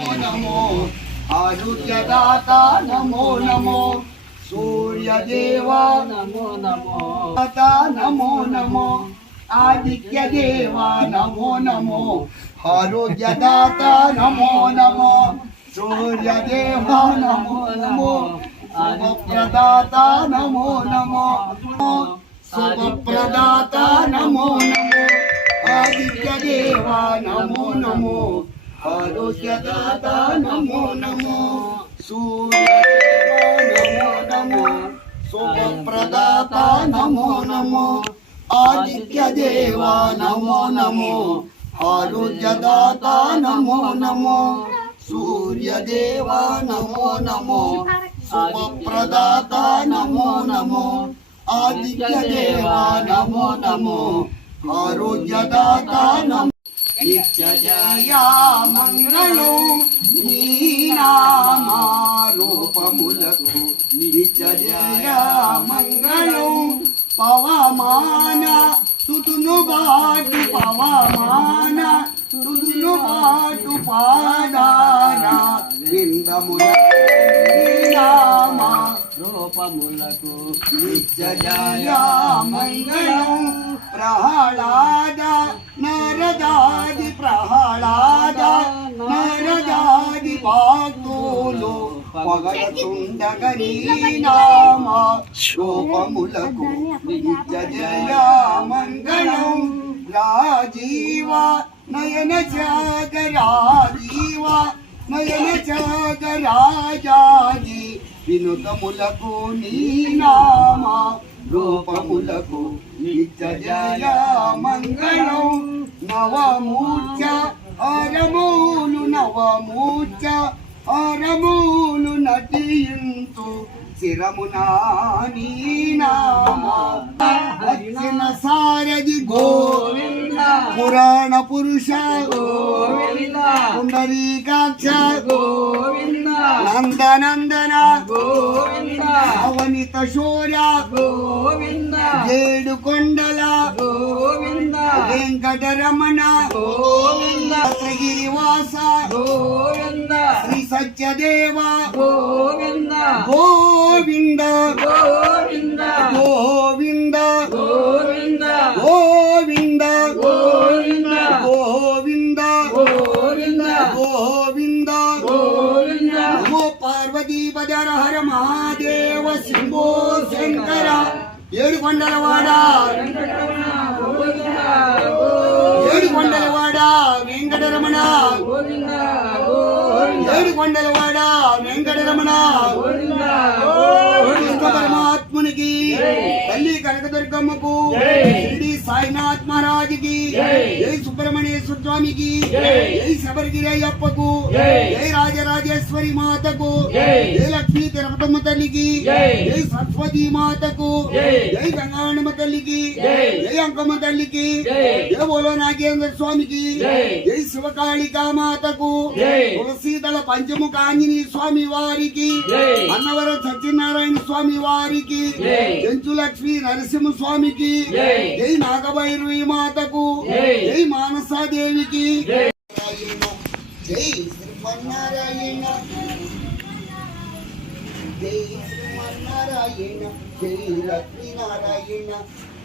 నమో ఆరుద్యదాత నమో నమో. సూర్యదేవా నమో నమో. దాత నమో నమో. ఆదిత్యదేవా నమో నమో. ఆరోగ్యదాత నమో నమో. సూర్యదేవా నమో నమో. శుభప్రదాత నమో నమో. శుభప్రదాత నమో నమో. ఆదిత్యదేవా నమో నమో. ఆరోగ్యదాత నమో. నమో సూర్యదేవ నమో. నమో శుభప్రదాత నమో. నమో ఆదిత్యదేవా నమో. నమో ఆరోగ్యదాత నమో. నమో సూర్యదేవ నమో. నమో శుభప్రదాత నమో. నమో ఆదిత్యదేవా నమో. నమో ఆరోగ్యదాత నమో నిత్యజయామంగళు నీనామారూపములకు నిత్యజయామంగళు పవమాన సుతును బాటు పవమాన సుతును బాటు పాదాన విందముల నామా రూపములకు నిత్య జయ మంగళం ప్రహ్లాద నరదాది ప్రహ్లాద నరదాది భక్తులు పగలతుండగని నామ రూపములకు నిత్య జయ మంగళం రాజీవ నయన జాగ రాజీవ నయన జాగ రాజాజీ వినుతములకు నీ నామ రూపములకు నిత్య జయ మంగళం నవమూర్చ అరమూలు నవమూర్చ అరమూలు నటింతు శిరమునా నీ నామ. వచ్చిన సారథి గోవింద పురాణ పురుష గోవింద పుండరీకాక్ష గోవింద నందనందన గోవింద అవనిత శోర గోవింద ఏడు కొండల గోవింద వెంకటరమణ గోవింద గిరివాస గోవింద శ్రీ సత్యదేవ గోవింద గోవింద గోవింద గోవింద గోవింద గోవింద గోవింద గోవింద గోవింద గోవింద పార్వతీ పదర హర మహాదేవ శంభో శంకర ఏడు కొండలవాడ ఏడు కొండలవాడ వెంకటరమణ. ఏడు కొండలవాడ వెంకటరమణ కృష్ణ పరమాత్మునికి తల్లి కనకదుర్గమ్మకు సాయినాథ్ మహారాజుకి జై సుబ్రహ్మణ్యేశ్వర స్వామికి. జై. శబరిగిరి అయ్యప్పకు. జై. రాజరాజేశ్వరి మాతకు. జై. లక్ష్మీ తిరుపతమ్మ తల్లికి. జై. సరస్వతి మాతకు. జై. గంగాణమ్మ తల్లికి. జై. అంకమ్మ తల్లికి. జై. బోలో నాగేంద్ర స్వామికి. జై. శివకాళికా మాతకు. తులసీదళ పంచముఖ ఆంజనేయ స్వామి వారికి. అన్నవరం సత్యనారాయణ స్వామి వారికి. చెంచు లక్ష్మీ నరసింహ స్వామికి. జై. నాగభైరవి మాతకు. జై. మానసాదేవికి. జై శ్రీమన్నారాయణ. జై శ్రీమన్నారాయణ. జై లక్ష్మీనారాయణ.